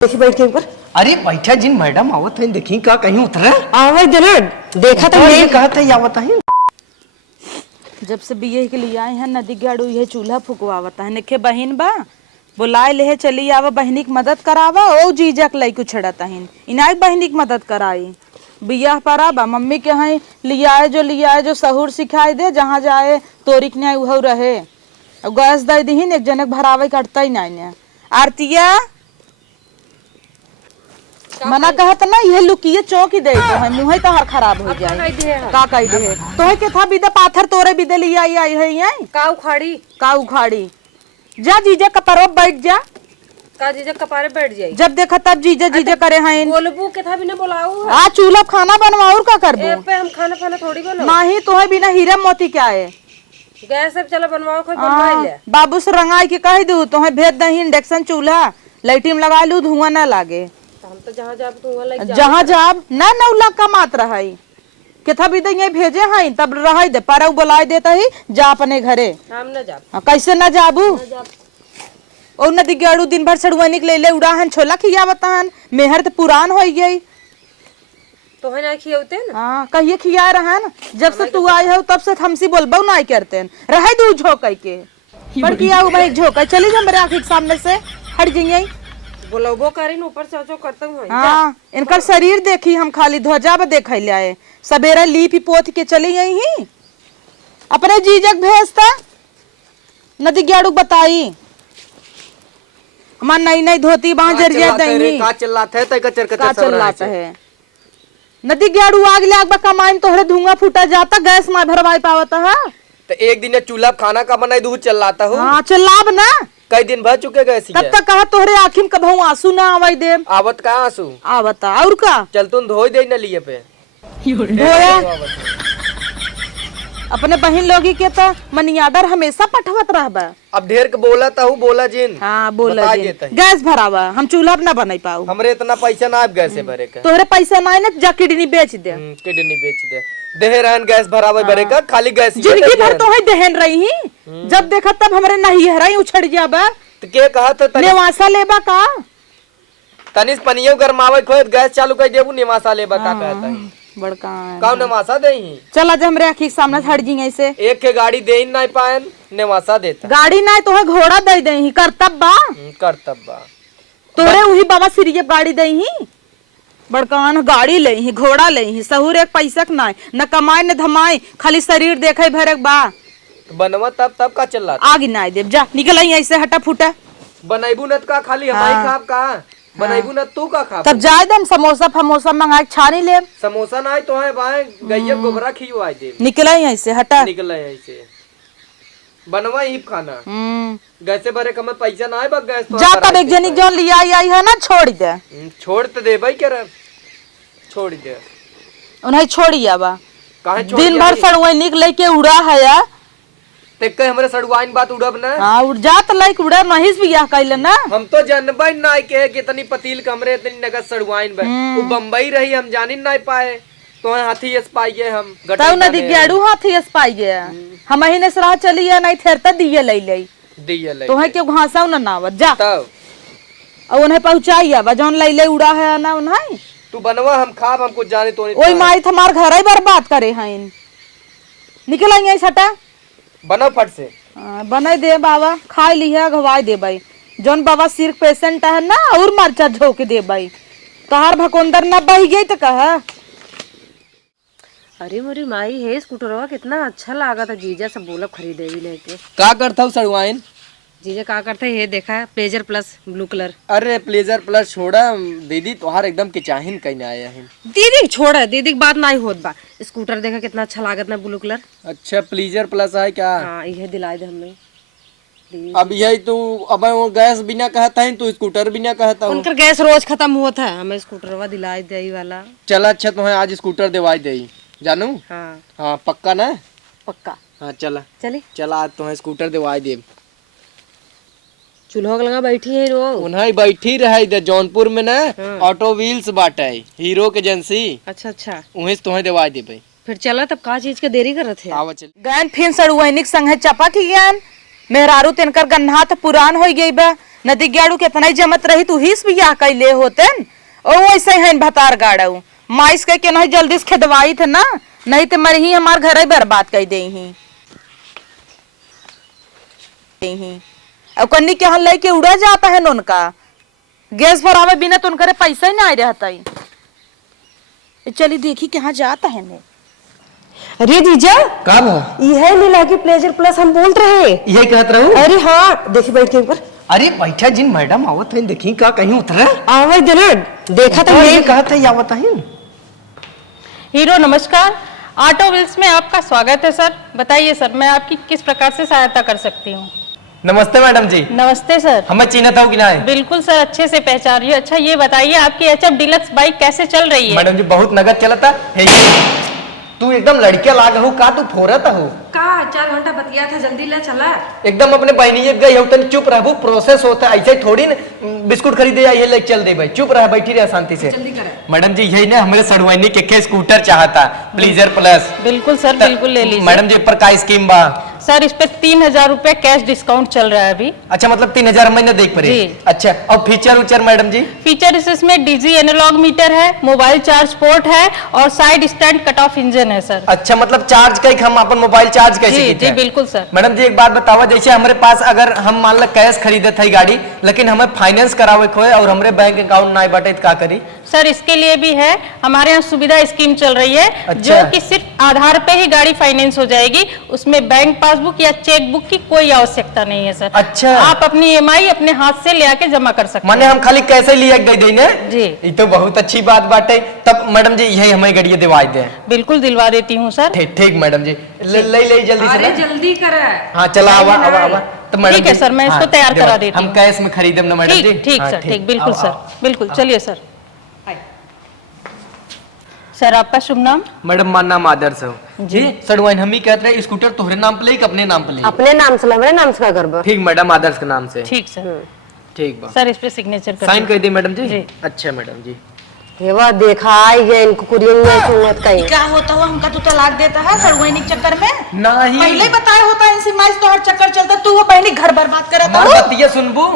देखी बैठे ऊपर। अरे बैठा जिन मैडम आवत है देखी का कहीं उतरे आवे जरा देखा तो ये कहत है आवत है। जब से बीए के लिए आए हैं नदी गाड़ू ये चूल्हा फुकवावता है निखे बहन बा बुलाए ले चली आवा बहनी की मदद करावा ओ जीजक लई कुछ छड़ता है इनाक बहनी की मदद कराई बियाह पर आबा मम्मी के हैं लियाए जो सहूर सिखाई दे जहाँ जाए तोरिक न्याय उह रहे गैस दे दीन एक जनक भरावे कटता ही नहीं आरतिया मना कहत ना ये लुकिए चौक ही दे तो है मुंह तो हर खराब हो जाए का कह दे तो है के था बिदे पाथर तोरे बिदे लिए आई है यही का उखाड़ी जा जीजा कपरवा बैठ जा का जीजा कपारे बैठ जाई जब देखा तब जीजा करे हैं बोलबू के था बिना बुलाऊ आ चूल्हा खाना बनवाऊर का करबू ए पे हम खाना थोड़ी बनाओ नहीं तो है बिना हीरा मोती क्या है गैस सब चला बनवाओ कोई बनवाई ले बाबू से रंगाई के कह दू तो है भेज दही इंडक्शन चूल्हा लाइटिंग लगा लू धुआं ना लागे हम तो जहां जाब तू वहां लग जहाँ जाब ना 9 लाख का मात्रा है केथा भी दे भेजे हैं तब रह दे पर बुलाए देता ही जा अपने घरे हम ना जाब कैसे ना जाबू और नदी गेड़ू दिन भर सड़ुआनी के ले उड़ाहन छोला खियावतहन मेहर तो पुरान हो गई तो है ना खियावते ना हाँ कहिए खिया रहन जब से तू आई हो तब से हमसी बोलबो ना करते रहे दू झोंक के पर किया भाई झोंक चली जा मेरे आंख के सामने से हट जाइए बोलबो करिन ऊपर से करता हूं हाँ इनकर शरीर देखी हम खाली ध्वजा पे देख ले सवेरे लीप पोत के चली गई ही अपने जीजक भेजता नदी गेड़ू बताई हमार नई धोती बांह जरिया दही का चिल्लाते है तय कचर कचर सब चिल्लाता है नदी गेड़ू आग ले आग कमाइन तोहरे धुआं फूटा जाता गैस में भरवाई पावता है तो एक दिन चूल्हा खाना का बनाई दूध चिल्लाता हूँ हाँ चिल्लाब ना कई दिन भर चुके गए तब तक कहा तोहरे आखिम कभू आंसू ना आवाई दे आवत का आंसू आवता और का चल तुम धोई दे न लिए पे धोया अपने बहन लोगी के तो मनियादर हमेशा पठवत रहबा अब ढेर के बोला जिन हाँ बोला बता जी देता है। गैस भरावा हम चूल्हा ना बनाई पाऊ हमरे इतना पैसा ना आप गैस से भरे का तोहरे पैसा ना ना जा किडनी बेच दे किडनी बेच दे देह रहन गैस भरावे भरे का खाली गैस ही जिंदगी है भर तो है दहन रही ही जब देखा तब हमरे नहीं हराई उछड़ जाबा तो के कहा था नेवासा लेबा का तनिस पनियो गरमावे खोत गैस चालू कर देबू निवासा लेबा का कहता है बड़का काऊ नवासा देही चल आज हमरे आखी के सामने हट जी ऐसे एक के गाड़ी दे नहीं पायन निवासा देता गाड़ी ना तो है घोड़ा दे दे ही करतब बा करतब तोरे वही बाबा सिरिये गाड़ी दे ही बड़कान गाड़ी ले ही घोड़ा ले ही सहूर एक पैसा के ना न कमाए न धमाए खाली शरीर देखे भरे बा बनवा तब का चल रहा आगे ना देव जा निकल आई ऐसे हटा फूटा बनाइबू नत का खाली हमारी खाब का बनाइबू नत तू का खाब तब जाए दम समोसा फमोसा मंगा के छानी ले समोसा ना तो है भाई गैया गोबरा खियो आए दे निकल आई ऐसे हटा निकल आए ऐसे बनवा ही खाना गैस से भरे कम पैसा ना है बस गैस तो जा तब एक जनी जो लिया आई है ना छोड़ दे छोड़ तो दे भाई क्या छोड़ दे उन्हें छोड़ी आवा काहे छोड़ दिन भर सड़ुआ निकले के उड़ा है या ते कहे हमरे सड़ुआइन बात उड़ब ना हाँ उड़ जात लाइक उड़ा महिस बियाह कैले ना हम तो जानबई ना के कितनी पतील कमरे इतनी नगद सड़ुआइन बे वो बम्बई रही हम जानी ना पाए तो हाथी एस पाइए हम तब नदी गेड़ू हाथी एस पाई गया हम ही ने सराह चली है नहीं थेरता दिए ले ले दिया ले तो है क्यों घासा ना नावत जा तब और उन्हें पहुंचाई आवा जौन ले ले उड़ा है ना उन्हें तू बनवा हम खाब हम कुछ जाने तो नहीं ओई माई हमार घर ही बर्बाद करे हैं निकल आई सटा बनो फट से बने दे बाबा खाई लिया घवाई दे भाई जौन बाबा सिर पेशेंट है ना और मरचा झोंक दे भाई तोहार भकोंदर ना बह गई तो कहा अरे मोरी माई है स्कूटरवा कितना अच्छा लगा था जीजा सब बोला खरीदे भी लेके का करता हूँ सड़ुआइन जीजा का करते है ये देखा प्लेजर प्लस ब्लू कलर अरे प्लेजर प्लस छोड़ा दीदी तोहार एकदम के चाहिन कहीं आया है दीदी छोड़ दीदी की बात नहीं होत बा स्कूटर देखा कितना अच्छा लागत ना ब्लू कलर अच्छा प्लेजर प्लस है क्या हाँ ये दिलाए दे हमें अब यही तू अब वो गैस बिना कहता है तू स्कूटर बिना कहता हूँ उनका गैस रोज खत्म होता है हमें स्कूटरवा दिलाए दे वाला चल अच्छा तुम्हें आज स्कूटर दिवाई दे जानू हाँ हाँ पक्का ना पक्का हाँ चला चले चला आज तुम्हें स्कूटर दिवाई दे चूल्हा लगा बैठी है रो उन्हें बैठी रहे इधर जौनपुर में ना ऑटो व्हील्स बाटा है हीरो के एजेंसी अच्छा उन्हें तुम्हें दिवाई दे भाई फिर चला तब का चीज के देरी करत है आवा चल गैन फिर सड़ुआनिक संग चपा की गैन मेहरारू तिनकर गन्हा तो पुरान हो गई बा नदी गाड़ू कितना ही जमत रही तू हिस बियाह कैले होतेन ओ वैसे हैं भतार गाड़ू माइस कह के नहीं जल्दी से खेदवाई थे ना, नहीं तो मर ही हमार घर ही बर्बाद कर दे ही और कन्नी के यहाँ लेके उड़ा जाता है उनका गैस भरावे बिना तो उनके पैसा ही नहीं रहता ही। चली देखी कहाँ जाता है ने। अरे जीजा का बा? यह लीला की प्लेजर प्लस हम बोल रहे हैं। यही कहत रहूं। अरे हाँ देखी बैठ के ऊपर अरे बैठा जिन मैडम आवत है देखी का कहीं उतरा आवाज देना देखा तो ये नहीं कहत है आवत है। हीरो नमस्कार, ऑटो व्हील्स में आपका स्वागत है सर। बताइए सर मैं आपकी किस प्रकार से सहायता कर सकती हूँ। नमस्ते मैडम जी। नमस्ते सर। हमें चिन्हत हो कि ना है? बिल्कुल सर, अच्छे से पहचान रही हूँ। अच्छा ये बताइए आपकी एचएफ डीलक्स बाइक कैसे चल रही है। मैडम जी बहुत नगद चलता है। तू एकदम लड़के लाग हो का तू फोरत हो का 4 घंटा बतिया था, जल्दी ले चला। एकदम अपने बहनी गई हो तन चुप रहबू प्रोसेस होता है ऐसे थोड़ी न बिस्कुट खरीदे या ये ले चल दे भाई चुप रह बैठी रह शांति से। जल्दी करे। मैडम जी यही ना हमारे सड़वानी के स्कूटर चाहता प्लीजर प्लस। बिल्कुल सर बिल्कुल ले लीजिए। मैडम जी पर का स्कीम बा? सर इस पे 3000 रुपए कैश डिस्काउंट चल रहा है अभी। अच्छा मतलब 3000 महीने देख पड़े। जी। अच्छा और फीचर उचर मैडम जी? फीचर इसमें डीजी एनालॉग मीटर है, मोबाइल चार्ज पोर्ट है और side stand cut off engine है सर। अच्छा मतलब चार्ज कई हम अपन मोबाइल चार्ज कैसे जी कीते जी हैं? बिल्कुल सर। मैडम जी एक बात बताओ जैसे हमारे पास अगर हम मान लो कैश खरीदे थे गाड़ी लेकिन हमें फाइनेंस करावे खोए और हमारे बैंक अकाउंट ना बटे तो का करी? सर इसके लिए भी है, हमारे यहाँ सुविधा स्कीम चल रही है। अच्छा। जो कि सिर्फ आधार पे ही गाड़ी फाइनेंस हो जाएगी, उसमें बैंक पासबुक या चेक बुक की कोई आवश्यकता नहीं है सर। अच्छा। आप अपनी ईएमआई अपने हाथ से ले आके जमा कर सकते माने हैं। हम खाली कैसे लिया दे देने? जी। ये तो बहुत अच्छी बात बाटे। तब मैडम जी यही हमें गाड़ी दिलवा दे। बिल्कुल दिलवा देती हूँ सर। ठीक ठीक मैडम जी ले जल्दी से अरे ना। जल्दी करे। हाँ चला आवा आवा आवा। तो मैडम ठीक है जी, सर, मैं इसको हाँ, तैयार करा दिलवा। देती हम हूँ। कैश में खरीदम ना मैडम जी? ठीक ठीक हाँ, सर, ठीक बिल्कुल आओ, सर, आओ। बिल्कुल चलिए सर। सर आपका शुभ नाम? मैडम मार नाम आदर्श हो जी। सड़वाइन हम ही कहते रहे स्कूटर तुम्हारे नाम पे ले कि अपने नाम पे ले? अपने नाम से हमारे नाम से का करबो। ठीक मैडम आदर्श के नाम से। ठीक सर। ठीक बा सर इस पे सिग्नेचर कर साइन कर दी मैडम जी। जी। अच्छा मैडम जी। ये वो देखा आई गए इनको कुरियन में सुनत कहीं क्या होता हुआ हमका तू तलाक देता है सड़वैनी के चक्कर में? नहीं पहले बताया होता है इनसे माइस तो हर चक्कर चलता तू वो बहनी घर बर्बाद करता मार हो। बतिया सुनबू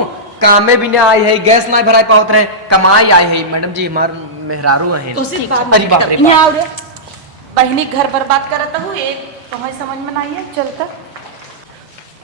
कामे भी ना आई है गैस ना भराई पावत रहे कमाई आई है मैडम जी हमार मेहरारू है। तो सिर्फ बात अरे बाप रे बाप। यहाँ आओ रे बहनी घर बर्बाद करता हूँ एक तुम्हें समझ में नहीं है चलता।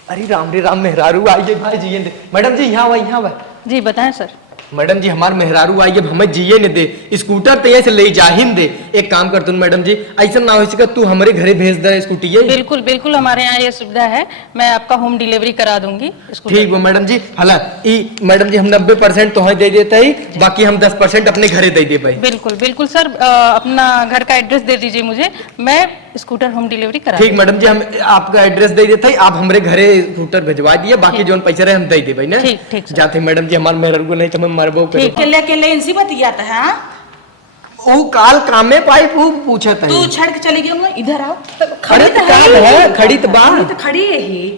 अरे राम रे राम मेहरारू आई है भाई जी मैडम जी यहाँ यहाँ जी बताएं सर। मैडम जी हमार मेहरारू आई है हमें जिये न दे स्कूटर तो ऐसे ले जा ही न दे। एक काम कर तू मैडम जी ऐसा ना हो सके तू हमारे घरे भेज दे स्कूटी ये। बिल्कुल बिल्कुल हमारे यहाँ ये सुविधा है, मैं आपका होम डिलीवरी करा दूंगी स्कूटर ठीक है मैडम जी। हला ई मैडम जी हम 90% तो दे देते ही बाकी हम 10% अपने घरे दे दे भाई। बिल्कुल बिल्कुल सर, अपना घर का एड्रेस दे दीजिए मुझे, मैं स्कूटर होम डिलीवरी करा ठीक मैडम जी हम आपका एड्रेस दे देते आप हमारे घरे स्कूटर भिजवा दिए बाकी जो पैसे रहे हम दे दे भाई ना। ठीक, ठीक, सर। जाते मैडम जी हमारे मेहरारू को नहीं तो मैं मरबो करूं। अकेले अकेले इनसी बतियाता है हाँ? ओ काल कामे पाइप वो पूछत है। तू छड़ के चली गई इधर आओ। खड़ी तो है खड़ी तो बा। तो खड़ी है ही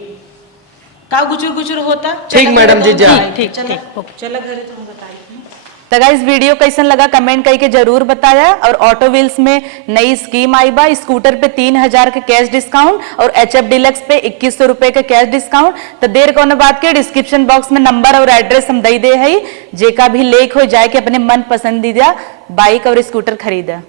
का गुचुर गुचुर होता। ठीक मैडम जी जा। ठीक चला ठीक। चला घरे तुम बताइए। तो गाइस वीडियो कैसन लगा कमेंट करके जरूर बताया। और ऑटो व्हील्स में नई स्कीम आई बा, स्कूटर पे 3000 के कैश डिस्काउंट और एचएफ डीलक्स पे 2100 रुपए के कैश डिस्काउंट। तो देर कौन बात के डिस्क्रिप्शन बॉक्स में नंबर और एड्रेस हम दे दे है जेका भी लेक हो जाए कि अपने मन पसंदीदा बाइक और स्कूटर खरीदा।